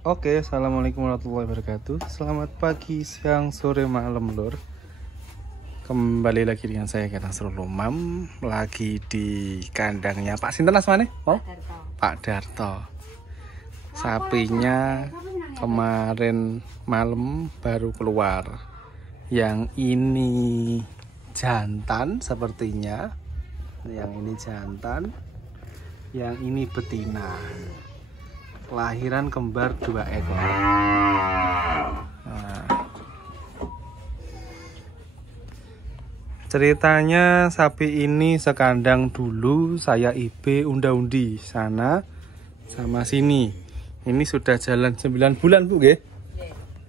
Oke, assalamualaikum warahmatullahi wabarakatuh. Selamat pagi, siang, sore, malam, lur. Kembali lagi dengan saya Kadang Serulumam, lagi di kandangnya Pak Sinten asmane? Oh, Pak Darto. Sapinya kemarin malam baru keluar. Yang ini jantan sepertinya. Yang ini jantan. Yang ini betina. Kelahiran kembar 2 ekor. Nah, ceritanya sapi ini sekandang dulu saya IB unda-undi sana sama sini. Ini sudah jalan 9 bulan Bu nggih?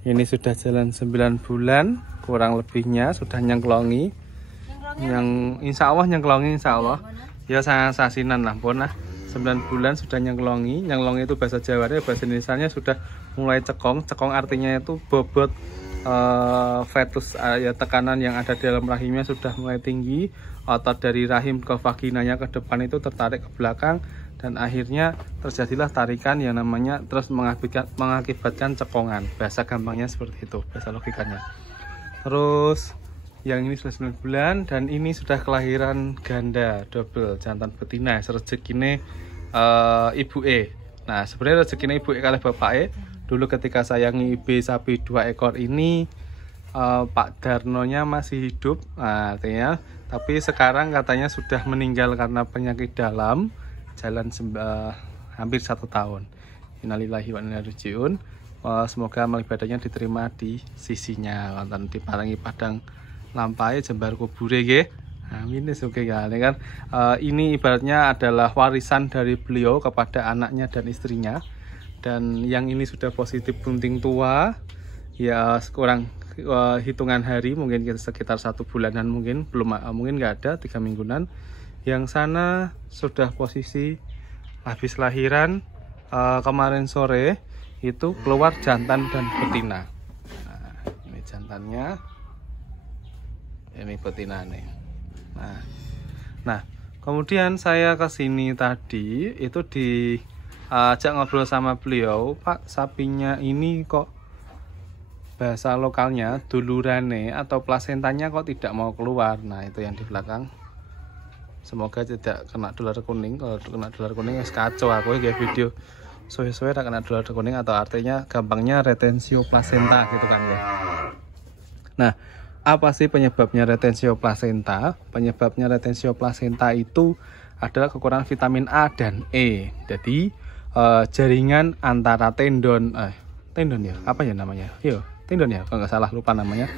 Ini sudah jalan 9 bulan kurang lebihnya sudah nyengklongi. Yang insya Allah nyengklongi insya Allah. Ya sasinan lah pun lah. 9 bulan sudah nyengklongi. Nyengklongi itu bahasa Jawa, bahasa Indonesianya sudah mulai cekong. Cekong artinya itu bobot fetus, ya tekanan yang ada di dalam rahimnya sudah mulai tinggi. Otot dari rahim ke vaginanya ke depan itu tertarik ke belakang dan akhirnya terjadilah tarikan yang namanya terus mengakibatkan cekongan. Bahasa gampangnya seperti itu, bahasa logikanya. Terus yang ini sudah 9 bulan dan ini sudah kelahiran ganda double jantan betina rezekine ibu E. Nah sebenarnya rezekine ibu E kali bapak E dulu ketika saya ngibe sapi 2 ekor ini Pak Darnonya masih hidup, nah, artinya tapi sekarang katanya sudah meninggal karena penyakit dalam jalan hampir 1 tahun. Innalillahi wa inna ilaihi raji'un. Semoga amal ibadahnya diterima di sisinya wonten diparingi padang lampai jembar kubure nggih. Amin oke kan. Ini ibaratnya adalah warisan dari beliau kepada anaknya dan istrinya. Dan yang ini sudah positif bunting tua. Ya kurang hitungan hari mungkin sekitar 1 bulanan mungkin belum mungkin nggak ada 3 mingguan. Yang sana sudah posisi habis lahiran kemarin sore itu keluar jantan dan betina. Nah, ini jantannya. Ini betina nih. Nah, kemudian saya ke sini tadi itu diajak ngobrol sama beliau, Pak sapinya ini kok bahasa lokalnya dulurane atau plasentanya kok tidak mau keluar. Nah itu yang di belakang. Semoga tidak kena dolar kuning. Kalau kena dolar kuning es kacau aku ya video. Suwe-suwe tak kena dolar kuning atau artinya gampangnya retensio plasenta gitu kan ya. Nah, apa sih penyebabnya retensio plasenta? Penyebabnya retensio plasenta itu adalah kekurangan vitamin A dan E. Jadi jaringan antara tendon ya, apa ya namanya? Yo, tendon ya, kalau nggak salah lupa namanya.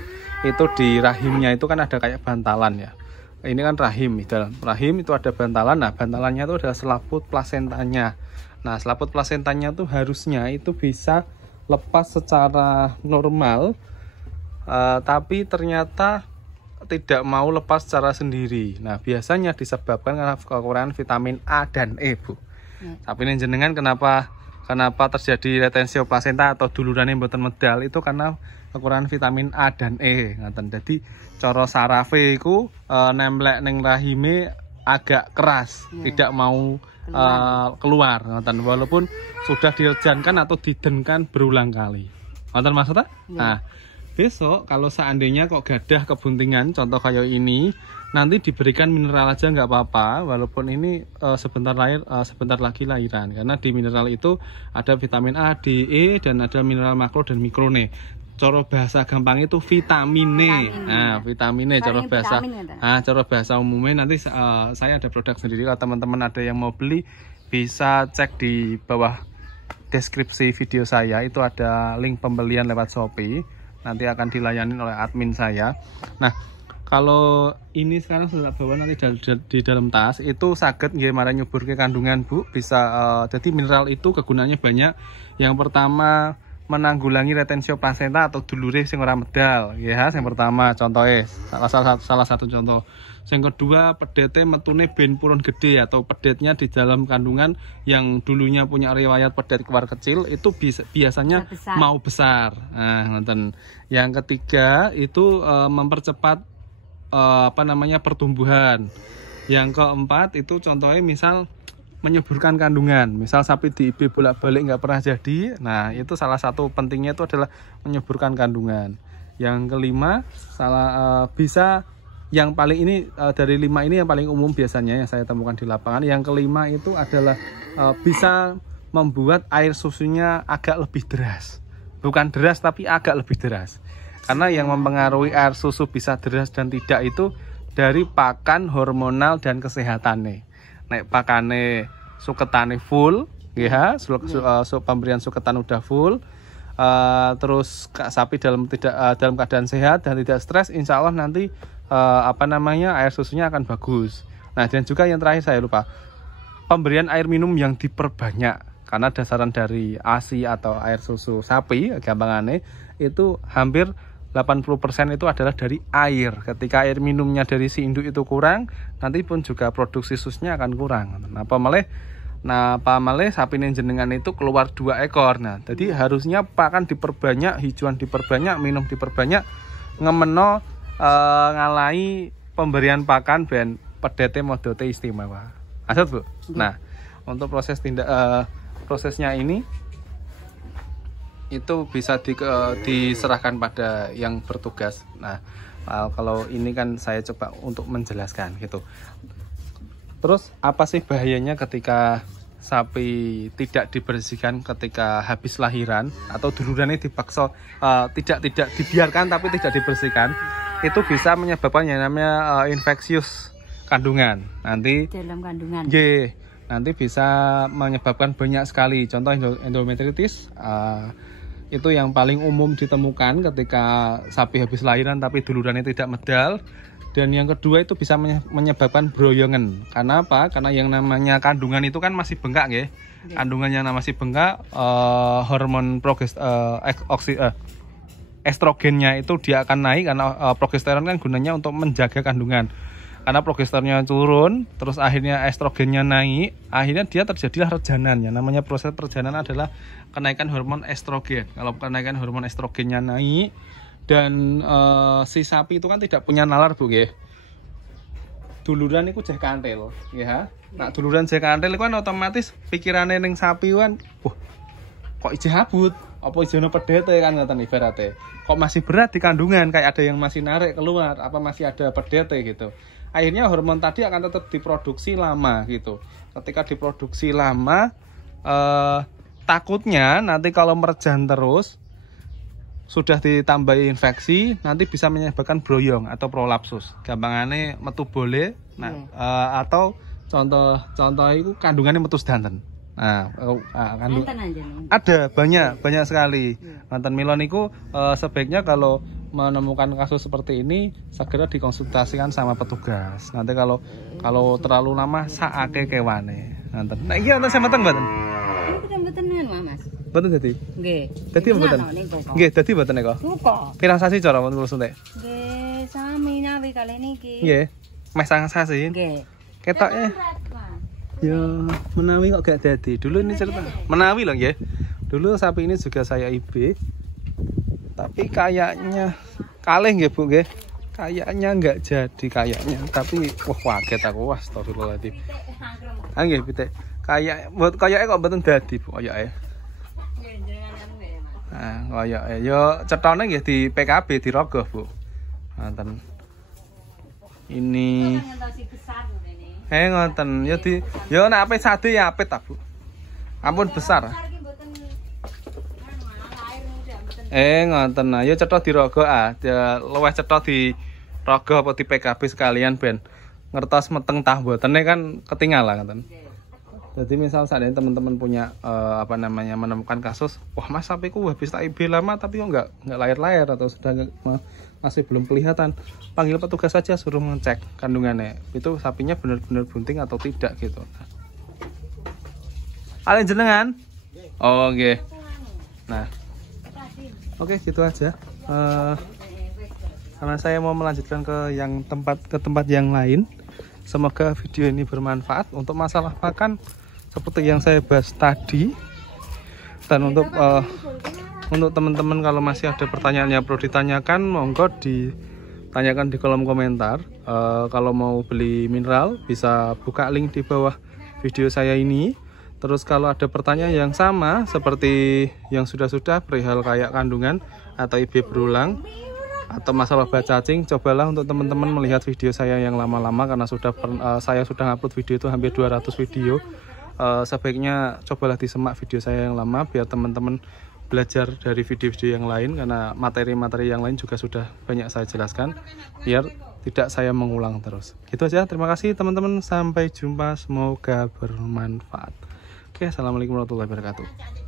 Itu di rahimnya itu kan ada kayak bantalan ya. Ini kan rahim, di dalam rahim itu ada bantalan. Nah, bantalannya itu adalah selaput plasentanya. Nah, selaput plasentanya tuh harusnya itu bisa lepas secara normal. Tapi ternyata tidak mau lepas secara sendiri. Nah biasanya disebabkan karena kekurangan vitamin A dan E Bu. Tapi ini jenengan kenapa terjadi retensio plasenta atau duluran yang mboten medal itu karena kekurangan vitamin A dan E. Jadi coro sarafe iku nemplek ning rahime agak keras, tidak mau keluar. Walaupun sudah direjankan atau didenkan berulang kali. Ngoten maksudnya? Nah besok kalau seandainya kok gadah kebuntingan contoh kayak ini nanti diberikan mineral aja nggak apa-apa walaupun ini sebentar lagi lahiran karena di mineral itu ada vitamin A, D, E dan ada mineral makro dan mikrone. Coro bahasa gampang itu vitamine. Nah, vitamine coro bahasa umumnya nanti saya ada produk sendiri kalau teman-teman ada yang mau beli bisa cek di bawah deskripsi video saya itu ada link pembelian lewat Shopee. Nanti akan dilayani oleh admin saya. Nah, kalau ini sekarang sudah bawa nanti di dalam tas itu sakit nggih marang nyubur ke kandungan Bu. Bisa jadi mineral itu kegunaannya banyak. Yang pertama menanggulangi retensio plasenta atau dulure sing ora medal ya. Yang pertama contohnya salah satu contoh. Yang kedua pedete metune ben purun gede atau pedetnya di dalam kandungan yang dulunya punya riwayat pedet keluar kecil itu biasanya mau besar. Nah, nonton. Yang ketiga itu mempercepat pertumbuhan. Yang keempat itu contohnya misal menyuburkan kandungan. Misal sapi di IB bolak-balik nggak pernah jadi, nah itu salah satu pentingnya itu adalah menyuburkan kandungan. Yang kelima, bisa yang paling ini dari 5 ini yang paling umum biasanya yang saya temukan di lapangan. Yang kelima itu adalah bisa membuat air susunya agak lebih deras. Bukan deras tapi agak lebih deras. Karena yang mempengaruhi air susu bisa deras dan tidak itu dari pakan hormonal dan kesehatannya. Nek pakane suketane full, ya, pemberian suketan udah full, terus sapi dalam keadaan sehat dan tidak stres, insya Allah nanti air susunya akan bagus. Nah, dan juga yang terakhir saya lupa, pemberian air minum yang diperbanyak, karena dasaran dari ASI atau air susu sapi, gampangannya itu hampir 80% itu adalah dari air. Ketika air minumnya dari si induk itu kurang, nanti pun juga produksi susunya akan kurang. Apa malih sapi jenengan itu keluar 2 ekor. Nah, jadi harusnya pakan diperbanyak, hijauan diperbanyak, minum diperbanyak, ngemeno ngalai pemberian pakan ben pedete modote istimewa. Asal Bu. Nah, untuk prosesnya ini itu bisa diserahkan pada yang bertugas. Nah, kalau ini kan saya coba untuk menjelaskan gitu. Terus apa sih bahayanya ketika sapi tidak dibersihkan ketika habis lahiran atau dulurannya dipaksa tidak dibiarkan tapi tidak dibersihkan? Itu bisa menyebabkan yang namanya infeksius kandungan. Nanti dalam kandungan. Nanti bisa menyebabkan banyak sekali. Contoh endometritis. Itu yang paling umum ditemukan ketika sapi habis lahiran tapi dulurannya tidak medal. Dan yang kedua itu bisa menyebabkan broyongan. Karena apa? Karena yang namanya kandungan itu kan masih bengkak ya. Kandungannya masih bengkak, hormon estrogennya itu dia akan naik karena progesteron kan gunanya untuk menjaga kandungan. Karena progesteronnya turun, terus akhirnya estrogennya naik, akhirnya dia terjadilah rejanan. Yang namanya proses perjalanan adalah kenaikan hormon estrogen. Kalau kenaikan hormon estrogennya naik dan si sapi itu kan tidak punya nalar Bu ya. Duluran itu jeh kantil, ya. Nah, duluran jeh kantil itu kan otomatis pikirannya ning sapi kan, kok ijeh abut, apa ijene pedete kan ngoten ibarate. Kok masih berat di kandungan, kayak ada yang masih narik keluar, apa masih ada pedete gitu. Akhirnya hormon tadi akan tetap diproduksi lama gitu. Ketika diproduksi lama, takutnya nanti kalau merejan terus, sudah ditambahi infeksi, nanti bisa menyebabkan broyong atau prolapsus. Gampangannya metu bole, atau contoh itu kandungannya metu sedanten. Nah, ada banyak sekali. Mantan Milon itu sebaiknya kalau menemukan kasus seperti ini segera dikonsultasikan sama petugas. Nanti kalau terlalu lama saake kewane. Nanten. Nah, iki wonten semeton mboten? Mboten-mbotenan, Mas. Mboten dadi? Nggih. Dadi mboten? Nggih, dadi mboten kok. Suka. Pirang sasi cara mun kula suntik? Nggih, sami nawi kali niki. Nggih. Meh sangang sasi. Nggih. Ketoke ya menawi kok gak dadi. Dulu ini cerita menawi loh ya. Dulu sapi ini juga saya IB. Tapi kayaknya kalih nggih Bu nggih. Kayaknya nggak jadi kayaknya. Tapi wah kaget aku, astagfirullahaladzim. Ah nggih pitik. Kayaknya kok mboten dadi Bu kayake. Nah, kayake yo cethone nggih di PKB dirogoh Bu. Ngoten. Ini ngoten yo nek apit sade ya apit ta Bu. Ampun besar. Ngoten. Nah, yo cetha dirogoh luwih cetha dirogoh apa di PKB sekalian ben ngertos meteng tah mbotene kan ketinggalan ngoten. Jadi misal seandainya teman-teman punya menemukan kasus, wah Mas sapiku habis tak IB lama tapi kok nggak lahir-lahir atau sudah masih belum kelihatan, panggil petugas saja suruh mengecek kandungannya itu sapinya benar-benar bunting atau tidak gitu. Alin jenengan? Oh oke. Nah, oke gitu aja. Karena saya mau melanjutkan ke tempat yang lain. Semoga video ini bermanfaat untuk masalah pakan seperti yang saya bahas tadi. Dan untuk teman-teman kalau masih ada pertanyaan yang perlu ditanyakan, monggo ditanyakan di kolom komentar. Kalau mau beli mineral bisa buka link di bawah video saya ini. Terus kalau ada pertanyaan yang sama seperti yang sudah-sudah perihal kayak kandungan atau IB berulang atau masalah obat cacing, cobalah untuk teman-teman melihat video saya yang lama-lama karena saya sudah upload video itu hampir 200 video. Sebaiknya cobalah disemak video saya yang lama biar teman-teman belajar dari video-video yang lain, karena materi-materi yang lain juga sudah banyak saya jelaskan biar tidak saya mengulang terus. Gitu aja, terima kasih teman-teman, sampai jumpa, semoga bermanfaat. Oke, assalamualaikum warahmatullahi wabarakatuh.